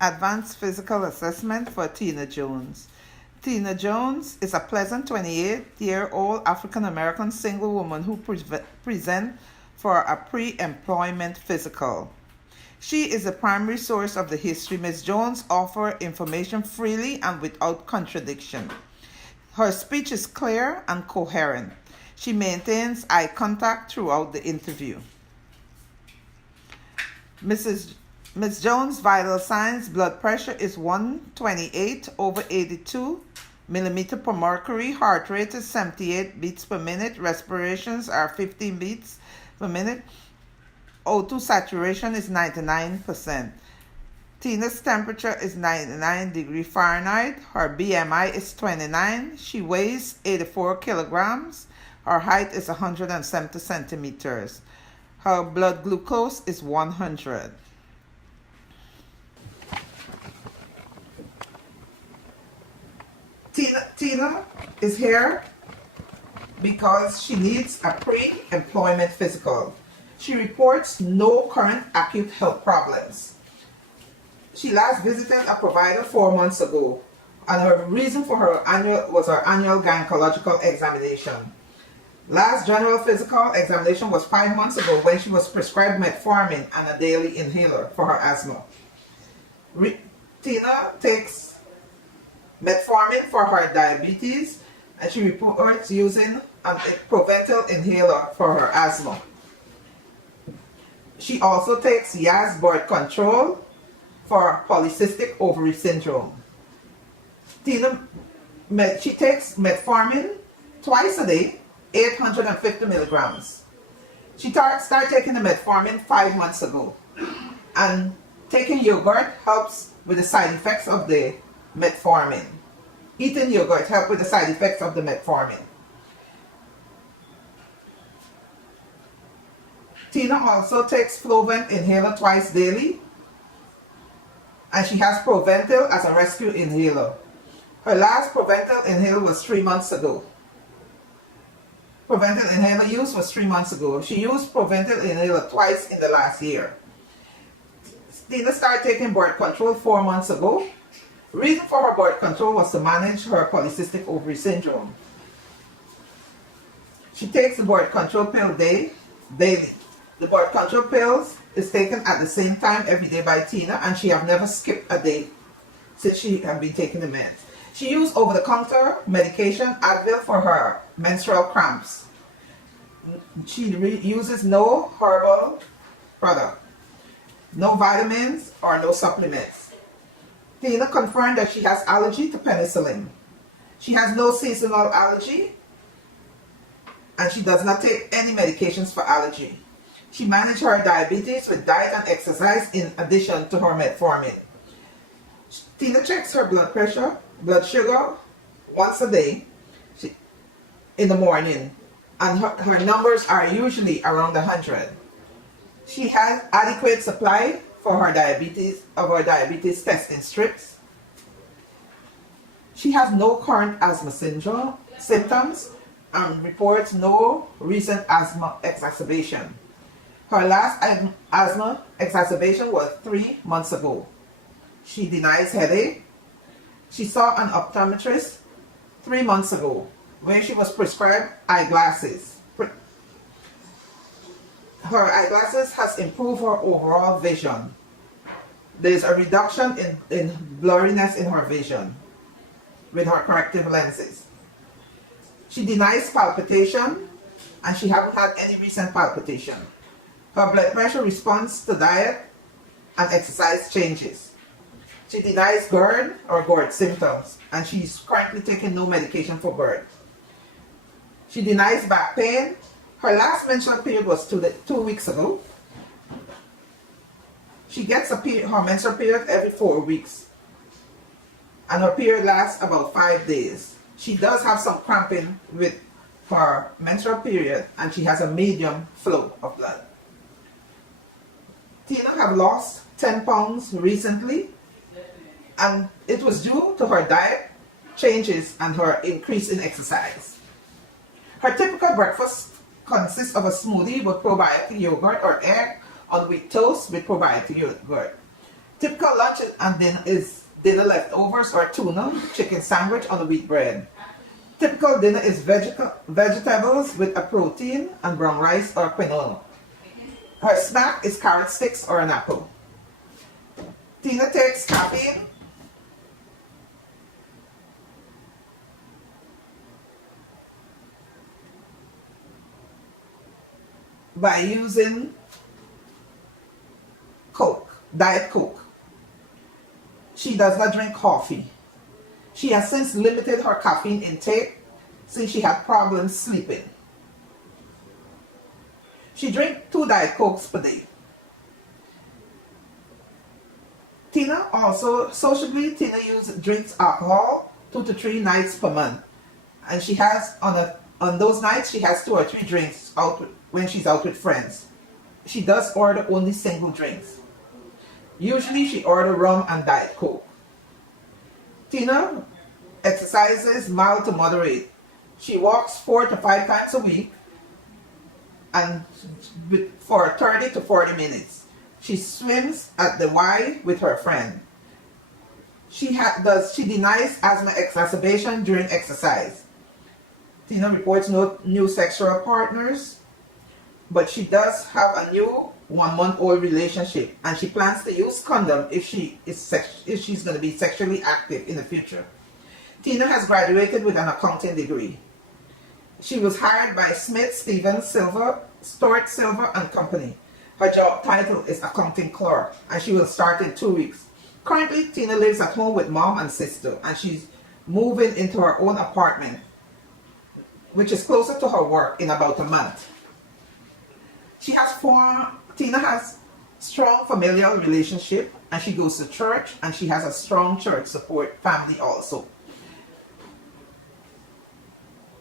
Advanced Physical Assessment for Tina Jones. Tina Jones is a pleasant 28-year-old African-American single woman who presents for a pre-employment physical. She is the primary source of the history. Ms. Jones offers information freely and without contradiction. Her speech is clear and coherent. She maintains eye contact throughout the interview. Ms. Jones' vital signs: blood pressure is 128/82 millimeter per mercury, heart rate is 78 beats per minute, respirations are 15 beats per minute, O2 saturation is 99%. Tina's temperature is 99 degrees Fahrenheit. Her BMI is 29. She weighs 84 kilograms. Her height is 170 centimeters. Her blood glucose is 100. Tina is here because she needs a pre-employment physical. She reports no current acute health problems. She last visited a provider 4 months ago, and her reason for her annual gynecological examination. Last general physical examination was 5 months ago when she was prescribed metformin and a daily inhaler for her asthma. Tina takes metformin for her diabetes, and she reports using a Proventil inhaler for her asthma. She also takes Yaz birth control for polycystic ovary syndrome. She takes metformin twice a day, 850 milligrams. She started taking the metformin 5 months ago, and taking yogurt helps with the side effects of the metformin. Eating yogurt helps with the side effects of the metformin. Tina also takes Flovent inhaler twice daily, and she has Proventil as a rescue inhaler. Her last Proventil inhaler was 3 months ago. Proventil inhaler use was 3 months ago. She used Proventil inhaler twice in the last year. Tina started taking birth control 4 months ago. Reason for her birth control was to manage her polycystic ovary syndrome. She takes the birth control pill daily. The birth control pills is taken at the same time every day by Tina, and she have never skipped a day since she have been taking the meds. She used over-the-counter medication Advil for her menstrual cramps. She uses no herbal product, no vitamins or no supplements. Tina confirmed that she has allergy to penicillin. She has no seasonal allergy, and she does not take any medications for allergy. She managed her diabetes with diet and exercise in addition to her metformin. Tina checks her blood pressure, blood sugar once a day in the morning, and her numbers are usually around 100. She has adequate supply for her diabetes testing strips. She has no current asthma symptoms and reports no recent asthma exacerbation. Her last asthma exacerbation was 3 months ago. She denies headache. She saw an optometrist 3 months ago when she was prescribed eyeglasses. Her eyeglasses has improved her overall vision. There's a reduction in blurriness in her vision with her corrective lenses. She denies palpitation, and she hasn't had any recent palpitation. Her blood pressure responds to diet and exercise changes. She denies GERD or GERD symptoms, and she's currently taking no medication for GERD. She denies back pain. Her last menstrual period was 2 weeks ago. She gets her menstrual period every 4 weeks, and her period lasts about 5 days. She does have some cramping with her menstrual period, and she has a medium flow of blood. Tina have lost 10 pounds recently, and it was due to her diet changes and her increase in exercise. Her typical breakfast consists of a smoothie with probiotic yogurt or egg on wheat toast with probiotic yogurt. Typical lunch and dinner is dinner leftovers or tuna, chicken sandwich on a wheat bread. Typical dinner is vegetables with a protein and brown rice or quinoa. Her snack is carrot sticks or an apple. Tina takes caffeine by using Coke, Diet Coke. She does not drink coffee. She has since limited her caffeine intake since she had problems sleeping. She drinks 2 Diet Cokes per day. Tina also, sociably, Tina drinks alcohol 2 to 3 nights per month. And she has, on those nights, she has 2 or 3 drinks when she's out with friends. She does order only single drinks. Usually she orders rum and Diet Coke. Tina exercises mild to moderate. She walks 4 to 5 times a week and for 30 to 40 minutes. She swims at the Y with her friend. She denies asthma exacerbation during exercise. Tina reports no new sexual partners, but she does have a new 1-month-old relationship, and she plans to use condom if she's going to be sexually active in the future. Tina has graduated with an accounting degree. She was hired by Smith, Stevens, Stuart Silver and Company. Her job title is accounting clerk, and she will start in 2 weeks. Currently, Tina lives at home with mom and sister, and she's moving into her own apartment, which is closer to her work, in about a month. Tina has strong familial relationship, and she goes to church, and she has a strong church support family also.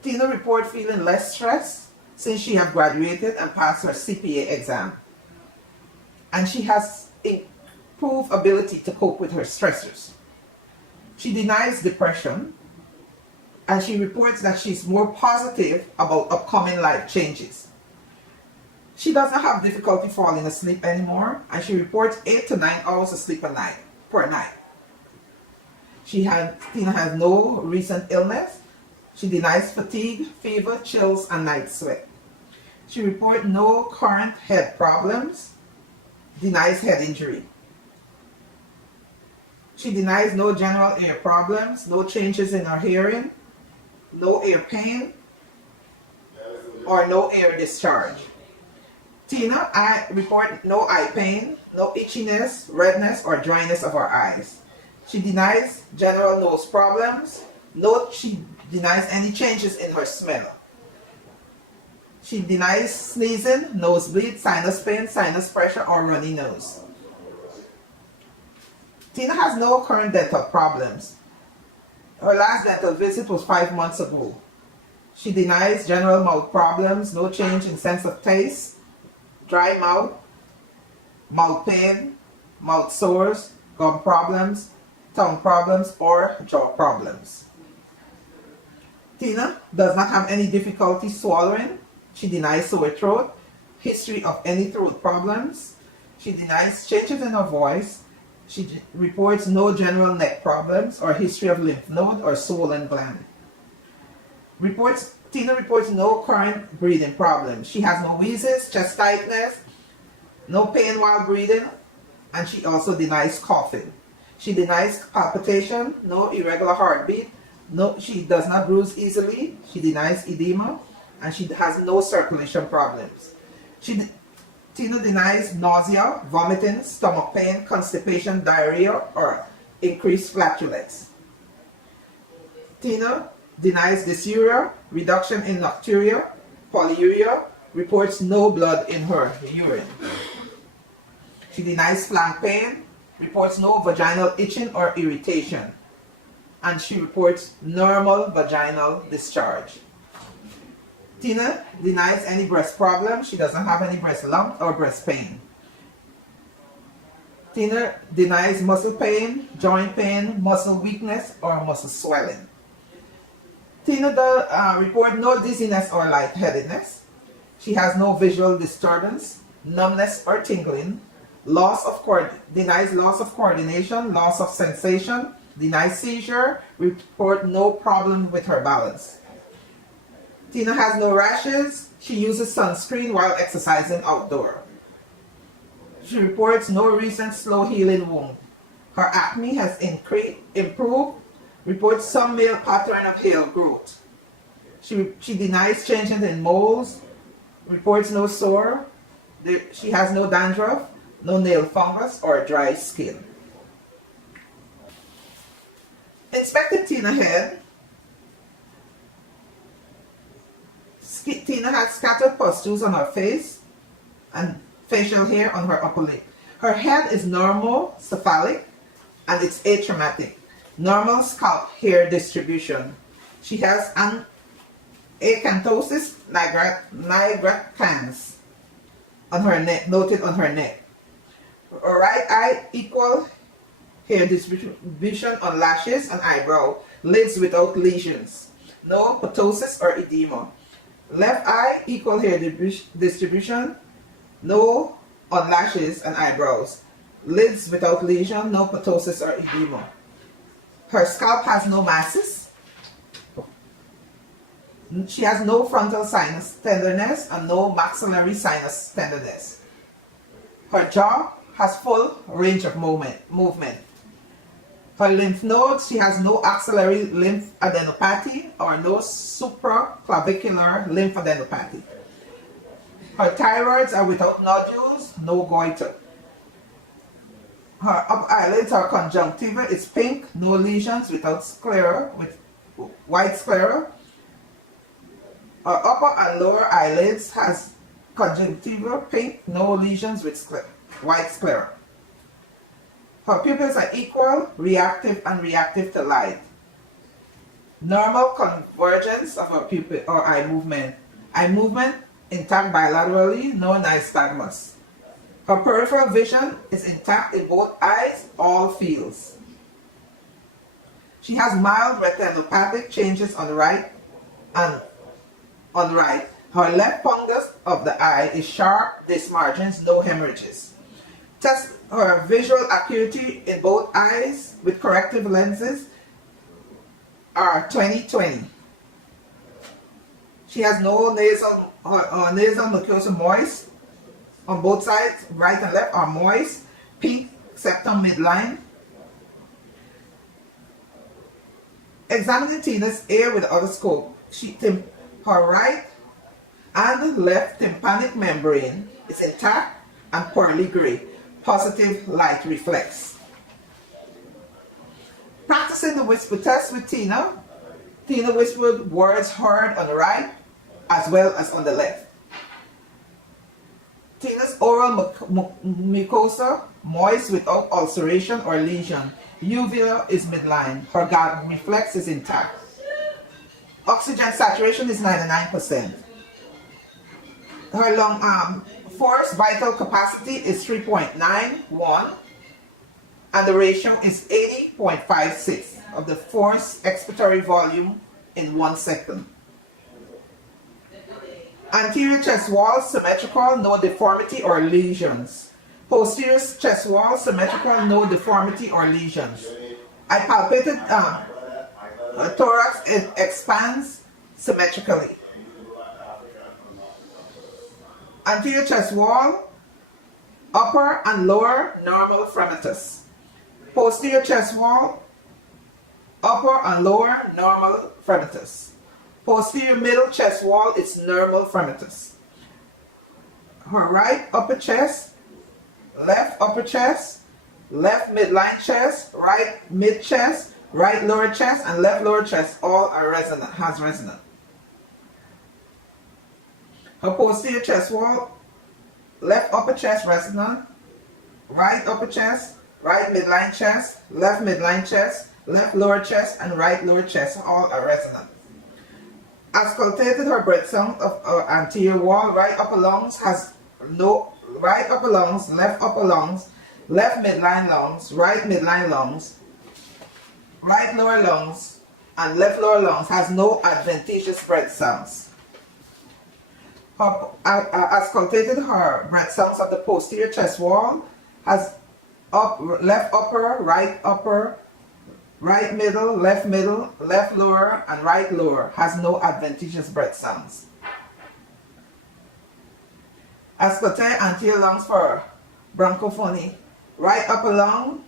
Tina reports feeling less stressed since she has graduated and passed her CPA exam. And she has improved ability to cope with her stressors. She denies depression, and she reports that she's more positive about upcoming life changes. She doesn't have difficulty falling asleep anymore, and she reports 8 to 9 hours of sleep per night. Tina has no recent illness. She denies fatigue, fever, chills, and night sweat. She reports no current head problems, denies head injury. She denies no general ear problems, no changes in her hearing, no ear pain, or no ear discharge. Tina report no eye pain, no itchiness, redness, or dryness of her eyes. She denies general nose problems. She denies any changes in her smell. She denies sneezing, nosebleed, sinus pain, sinus pressure, or runny nose. Tina has no current dental problems. Her last dental visit was 5 months ago. She denies general mouth problems, no change in sense of taste, dry mouth, mouth pain, mouth sores, gum problems, tongue problems, or jaw problems. Tina does not have any difficulty swallowing. She denies sore throat, history of any throat problems. She denies changes in her voice. She reports no general neck problems or history of lymph node or swollen gland. Tina reports no current breathing problems. She has no wheezes, chest tightness, no pain while breathing, and she also denies coughing. She denies palpitation, no irregular heartbeat, she does not bruise easily, she denies edema, and she has no circulation problems. Tina denies nausea, vomiting, stomach pain, constipation, diarrhea, or increased flatulence. Tina denies dysuria, reduction in nocturia, polyuria, reports no blood in her urine. She denies flank pain, reports no vaginal itching or irritation, and she reports normal vaginal discharge. Tina denies any breast problem. She doesn't have any breast lump or breast pain. Tina denies muscle pain, joint pain, muscle weakness, or muscle swelling. Tina reports no dizziness or lightheadedness. She has no visual disturbance, numbness or tingling, denies loss of coordination, loss of sensation, denies seizure, report no problem with her balance. Tina has no rashes. She uses sunscreen while exercising outdoor. She reports no recent slow healing wound. Her acne has improved, reports some male pattern of hair growth. She denies changes in moles, reports no sore. She has no dandruff, no nail fungus or dry skin. Inspected Tina head. Tina has scattered pustules on her face and facial hair on her upper lip. Her head is normal, cephalic, and it's atraumatic. Normal scalp hair distribution. She has an acanthosis nigricans on her neck, noted on her neck. Her right eye equal hair distribution on lashes and eyebrow, lids without lesions. No ptosis or edema. Left eye equal hair distribution, no on lashes and eyebrows. Lids without lesion, no ptosis or edema. Her scalp has no masses. She has no frontal sinus tenderness and no maxillary sinus tenderness. Her jaw has full range of movement. Her lymph nodes, she has no axillary lymphadenopathy or no supraclavicular lymphadenopathy. Her thyroids are without nodules, no goiter. Her upper eyelids are conjunctiva, it's pink, no lesions without sclera, with white sclera. Her upper and lower eyelids has conjunctiva, pink, no lesions with white sclera. Her pupils are equal, reactive, and reactive to light. Normal convergence of her pupil or eye movement. Eye movement intact bilaterally, no nystagmus. Her peripheral vision is intact in both eyes, all fields. She has mild retinopathic changes on the right and on the right. Her left fundus of the eye is sharp, dismargins, no hemorrhages. Test her visual acuity in both eyes with corrective lenses are 20/20. She has no nasal mucosa moist on both sides, right and left are moist, pink septum midline. Examining Tina's ear with the otoscope, her right and left tympanic membrane is intact and pearly gray. Positive light reflex. Practicing the whisper test with Tina. Tina whispered words heard on the right as well as on the left. Tina's oral mucosa moist without ulceration or lesion. Uvula is midline. Her gag reflex is intact. Oxygen saturation is 99%. Her lung force vital capacity is 3.91 and the ratio is 80.56 of the force expiratory volume in 1 second. Anterior chest wall symmetrical, no deformity or lesions. Posterior chest wall symmetrical, no deformity or lesions. I palpated thorax, it expands symmetrically. Anterior chest wall, upper and lower normal fremitus. Posterior chest wall, upper and lower normal fremitus. Posterior middle chest wall is normal fremitus. Her right upper chest, left upper chest, left midline chest, right mid chest, right lower chest, and left lower chest all are resonant, has resonant. Her posterior chest wall, left upper chest resonant, right upper chest, right midline chest, left midline chest, left lower chest, and right lower chest all are resonant. Auscultated her breath sound of her anterior wall, right upper lungs has no, right upper lungs, left upper lungs, left midline lungs, right midline lungs, right lower lungs, and left lower lungs has no adventitious breath sounds. Auscultated her breath sounds of the posterior chest wall Has left upper, right middle, left lower, and right lower. Has no adventitious breath sounds. Ascote anterior lungs for bronchophony. Right upper lung,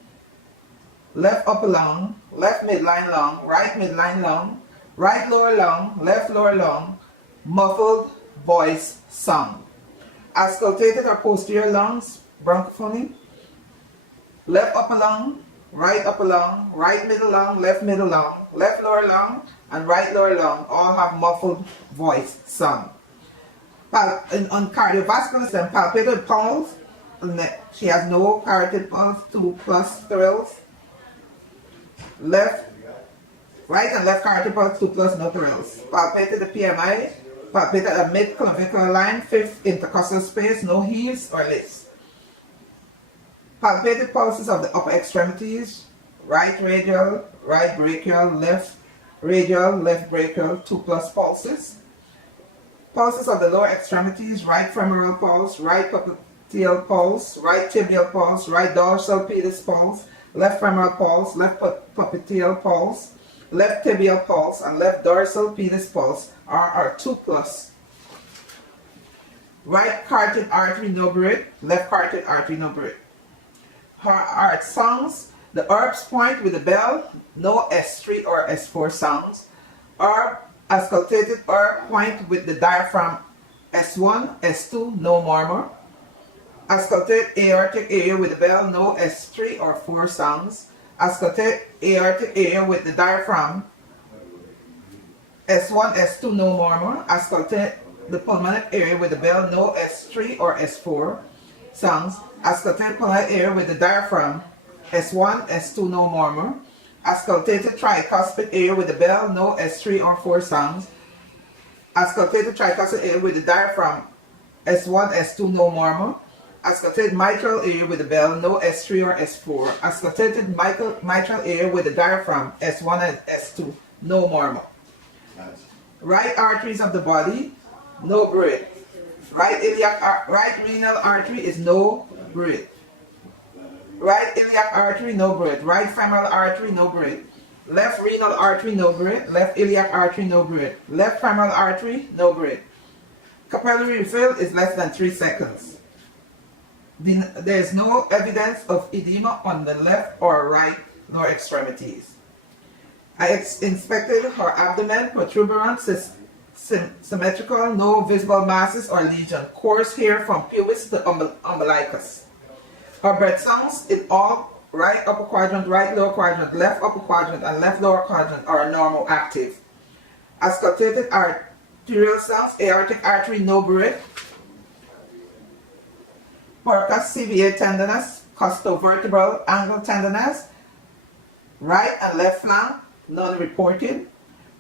left upper lung, left midline lung, right midline lung, right lower lung, left lower lung, muffled voice sound. Auscultated or posterior lungs, bronchophony. Left upper lung, right middle lung, left lower lung, and right lower lung all have muffled voice sound. On cardiovascular system, palpated pulse, she has no carotid pulse, 2+ thrills. Right and left carotid pulse, 2+, no thrills. Palpated the PMI, palpated a mid-clavicular line, 5th intercostal space, no heaves or lifts. Palpated pulses of the upper extremities, right radial, right brachial, left radial, left brachial, 2+ pulses. Pulses of the lower extremities, right femoral pulse, right popliteal pulse, right tibial pulse, right dorsal pedis pulse, left femoral pulse, left popliteal pulse, left tibial pulse, and left dorsal pedis pulse are 2+. Right carotid artery no breath, left carotid artery no breath. Her heart sounds, the Erb's point with the bell, no S3 or S4 sounds. Herb auscultated Herb point with the diaphragm, S1, S2, no murmur. Auscultate aortic area with the bell, no S3 or 4 sounds. Auscultate aortic area with the diaphragm, S1, S2, no murmur. Auscultate the pulmonary area with the bell, no S3 or S4 sounds. Auscultate pulmonary area with the diaphragm, S1, S2, no murmur. Auscultated tricuspid area with the bell, no S3 or 4 sounds. Auscultated tricuspid area with the diaphragm, S1, S2, no murmur. Auscultated mitral area with the bell, no S3 or S4. Auscultated mitral area with the diaphragm, S1 and S2, no murmur. Right arteries of the body, no breath. Right renal artery is no breath. Right iliac artery, no breath. Right femoral artery, no breath. Left renal artery, no breath. Left iliac artery, no breath. Left femoral artery, no breath. Capillary refill is less than 3 seconds. There is no evidence of edema on the left or right lower extremities. I inspected her abdomen, protuberance is symmetrical, no visible masses or lesion. Coarse hair from pubis to umbilicus. Her breath sounds in all right upper quadrant, right lower quadrant, left upper quadrant, and left lower quadrant are normal active. Auscultated arterial sounds, aortic artery, no breath. Porcus CVA tenderness, costovertebral angle tenderness, right and left flank, none reported.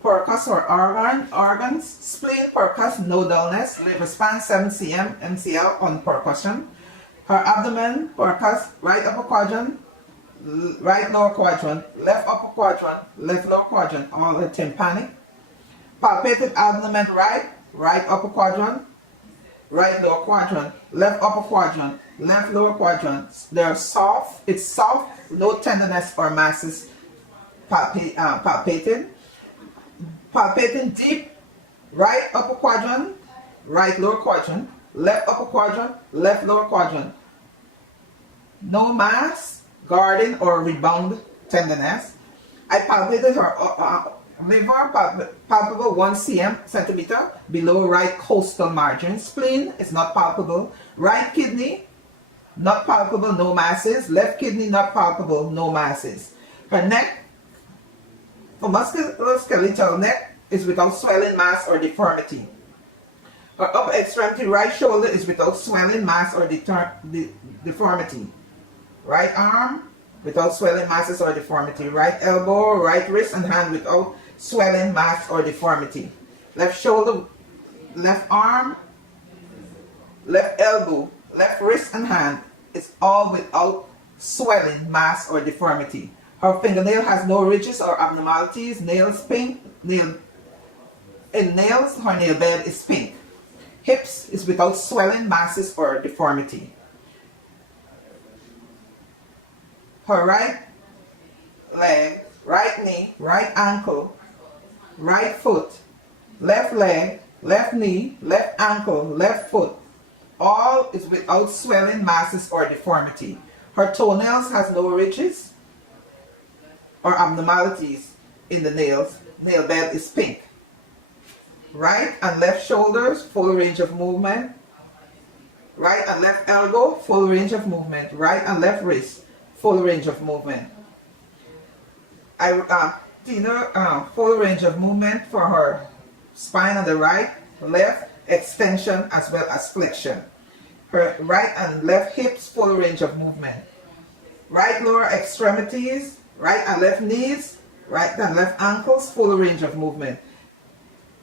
Porcus or organs, spleen, porcus, no dullness, liver span 7 cm, MCL on percussion. Her abdomen, porcus, right upper quadrant, right lower quadrant, left upper quadrant, left lower quadrant, all are tympanic. Palpated abdomen right upper quadrant, right lower quadrant, left upper quadrant, left lower quadrant. They're soft, it's soft, no tenderness or masses palpated. Palpating deep, right upper quadrant, right lower quadrant, left upper quadrant, left lower quadrant. No mass, guarding or rebound tenderness. I palpated her liver, palpable 1 centimeter below right costal margin. Spleen is not palpable. Right kidney, not palpable, no masses. Left kidney, not palpable, no masses. Her neck, for musculoskeletal neck, is without swelling, mass, or deformity. Her upper extremity, right shoulder, is without swelling, mass, or deformity. Right arm, without swelling, masses, or deformity. Right elbow, right wrist, and hand without swelling, mass, or deformity. Left shoulder, left arm, left elbow, left wrist, and hand is all without swelling, mass, or deformity. Her fingernail has no ridges or abnormalities. Nails pink. In nails, her nail bed is pink. Hips is without swelling, masses, or deformity. her right leg, right knee, right ankle, right foot, left leg, left knee, left ankle, left foot. All is without swelling, masses, or deformity. Her toenails has no ridges or abnormalities in the nails. Nail bed is pink. Right and left shoulders, full range of movement. Right and left elbow, full range of movement. Right and left wrist, full range of movement. Tina, full range of movement for her spine on the right, left, extension as well as flexion. Her right and left hips, full range of movement. Right lower extremities, right and left knees, right and left ankles, full range of movement.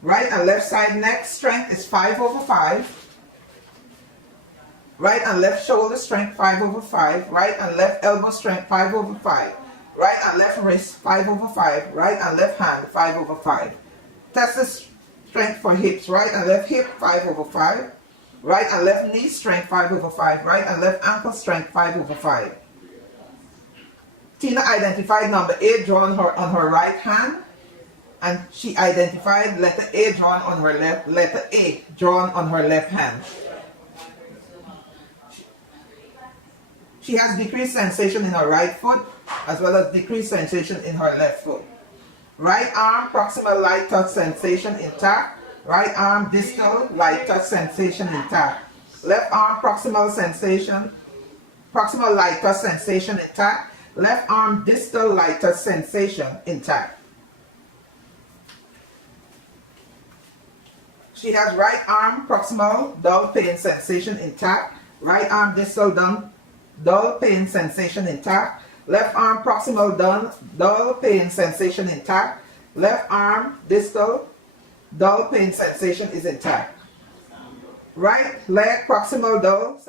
Right and left side neck strength is 5/5. Right and left shoulder strength 5/5. Right and left elbow strength 5/5. Right and left wrist 5/5. Right and left hand 5/5. Test the strength for hips. Right and left hip 5/5. Right and left knee strength 5/5. Right and left ankle strength 5/5. Tina identified number 8 drawn on her right hand, and she identified letter A drawn on her left, letter A drawn on her left hand. She has decreased sensation in her right foot as well as decreased sensation in her left foot. Right arm proximal light touch sensation intact. Right arm distal light touch sensation intact. Left arm proximal light touch sensation intact. Left arm distal light touch sensation intact. She has right arm proximal dull pain sensation intact. Right arm distal dull pain sensation intact. Left arm proximal dull pain sensation intact. Left arm distal dull pain sensation is intact. Right leg proximal dull